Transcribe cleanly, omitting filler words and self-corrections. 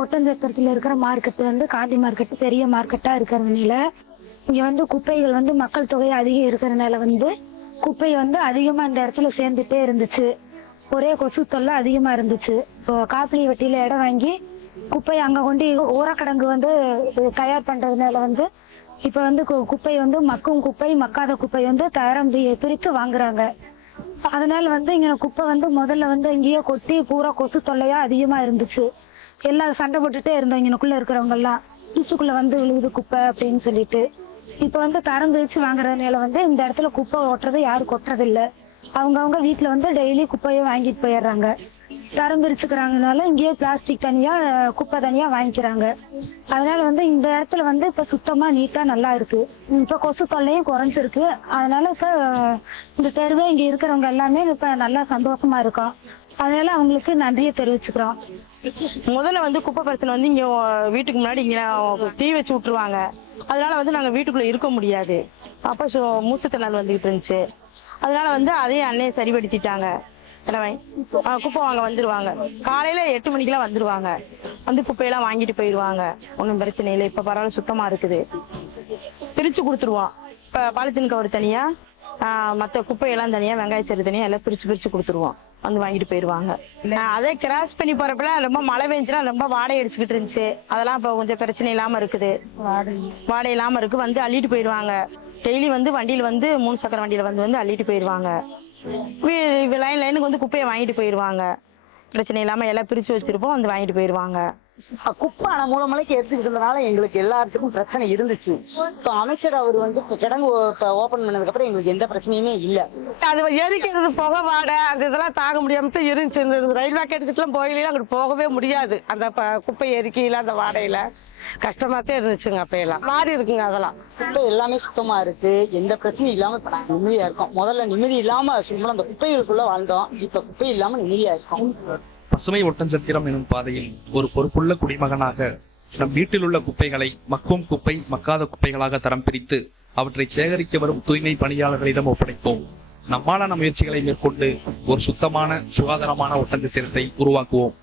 ஒட்டஞ்சத்திரத்துல இருக்கிற மார்க்கெட் வந்து காந்தி மார்க்கெட் பெரிய மார்க்கெட்டா இருக்கிறதுனால இங்க வந்து குப்பைகள் வந்து மக்கள் தொகை அதிகம் இருக்கிறதுனால வந்து குப்பை வந்து அதிகமா இந்த இடத்துல சேர்ந்துட்டே இருந்துச்சு. ஒரே கொசு தொல்லை அதிகமா இருந்துச்சு. இப்போ காப்பிலி வெட்டியில இடம் வாங்கி குப்பை அங்க கொண்டு ஊரக்கடங்கு வந்து தயார் பண்றதுனால வந்து இப்ப வந்து குப்பை வந்து மக்கும் குப்பை மக்காத குப்பை வந்து தரம் பிரித்து வாங்குறாங்க. அதனால வந்து இங்க குப்பை வந்து முதல்ல வந்து இங்கேயே கொட்டி பூரா கொசு தொல்லையா அதிகமா இருந்துச்சு. எல்லாம் சண்டை போட்டுட்டே இருந்தோம் இங்கனுக்குள்ள இருக்கிறவங்க எல்லாம், ஈச்சுக்குள்ள வந்து விழுகுது குப்பை அப்படின்னு சொல்லிட்டு. இப்ப வந்து தரம் பிரிச்சு வாங்குறதுனால வந்து இந்த இடத்துல குப்பை ஓட்டுறது யாரும் கொட்டுறது இல்ல. அவங்கவுங்க வீட்டுல வந்து டெய்லி குப்பையை வாங்கிட்டு போயிடுறாங்க. தரம் பிரிச்சுக்கிறாங்கனால இங்கேயே பிளாஸ்டிக் தனியா குப்பை தனியா வாங்கிக்கிறாங்க. அதனால வந்து இந்த இடத்துல வந்து இப்ப சுத்தமா நீட்டா நல்லா இருக்கு. இப்ப கொசு தொல்லையும் குறைஞ்சிருக்கு. அதனால இப்ப இந்த தெருவே இங்க இருக்கிறவங்க எல்லாமே இப்ப நல்லா சந்தோஷமா இருக்கோம். அதனால அவங்களுக்கு நன்றியை தெரிவிச்சுக்கிறோம். முதல்ல வந்து குப்பை பிரச்சனை வந்து இங்க வீட்டுக்கு முன்னாடி இங்க தீ வச்சு விட்டுருவாங்க. அதனால வந்து நாங்க வீட்டுக்குள்ள இருக்க முடியாது. அப்ப மூச்சு திணறல் வந்துகிட்டு இருந்துச்சு. அதனால வந்து அதையும் அன்னையே சரிபடுத்திட்டாங்க. குப்பை வாங்க வந்துருவாங்க. காலையில 8 மணிக்கெல்லாம் வந்துருவாங்க. வந்து குப்பையெல்லாம் வாங்கிட்டு போயிடுவாங்க. ஒன்றும் பிரச்சனை இல்லை. இப்ப பரவாயில்ல, சுத்தமா இருக்குது. பிரிச்சு கொடுத்துருவோம். இப்ப பாலித்தீன் கவர் தனியா, மற்ற குப்பையெல்லாம் தனியா, வெங்காயச்சரி தனியா எல்லாம் பிரிச்சு பிரிச்சு கொடுத்துருவோம். வந்து வாங்கிட்டு போயிடுவாங்க. அதே கிராஸ் பண்ணி போறப்பல ரொம்ப மழை பெஞ்சுனா ரொம்ப வாடகை அடிச்சுக்கிட்டு இருந்துச்சு. அதெல்லாம் இப்ப கொஞ்சம் பிரச்சனை இல்லாம இருக்குது. வாடகை இல்லாம இருக்கு. வந்து அள்ளிட்டு போயிடுவாங்க. டெய்லி வந்து வண்டியில வந்து 3 சக்கர வண்டியில வந்து அள்ளிட்டு போயிடுவாங்க. லைனுக்கு வந்து குப்பையை வாங்கிட்டு போயிடுவாங்க. பிரச்சனை இல்லாம எல்லாம் பிரிச்சு வச்சிருப்போம். வந்து வாங்கிட்டு போயிடுவாங்க. குப்பை மூலமலைக்கு எடுத்துக்கிட்டதுனால எங்களுக்கு எல்லாத்துக்கும் பிரச்சனை இருந்துச்சு. இப்போ அமைச்சர் அவர் வந்து கிடங்கு ஓபன் பண்ணதுக்கு அப்புறம் எங்களுக்கு எந்த பிரச்சனையுமே இல்லை. அது எரிக்கிறது புகை வாடை அந்த இதெல்லாம் தாங்க முடியாம தான் இருந்துச்சு. இந்த ரயில்வே கேட்டுக்கிட்டுலாம் போகலாம், அங்கிட்டு போகவே முடியாது. அந்த குப்பை எரிக்கையில அந்த வாடையில கஷ்டமா தான் இருந்துச்சுங்க. அப்ப எல்லாம் மாறி இருக்குங்க. அதெல்லாம் குப்பை எல்லாமே சுத்தமா இருக்கு. எந்த பிரச்சனையும் இல்லாம நிம்மதியா இருக்கும். முதல்ல நிம்மதி இல்லாம சும்மா அந்த குப்பைகளுக்குள்ள வாழ்ந்தோம். இப்ப குப்பை இல்லாம நிம்மதியா இருக்கும். பசுமை ஒட்டஞ்சத்திரம் எனும் பாதையில் ஒரு பொறுப்புள்ள குடிமகனாக நம் வீட்டில் உள்ள குப்பைகளை மக்கும் குப்பை மக்காத குப்பைகளாக தரம் பிரித்து அவற்றை சேகரிக்க வரும் தூய்மை பணியாளர்களிடம் ஒப்படைப்போம். நம்மாலான முயற்சிகளை மேற்கொண்டு ஒரு சுத்தமான சுகாதாரமான ஒட்டஞ்சத்திரத்தை உருவாக்குவோம்.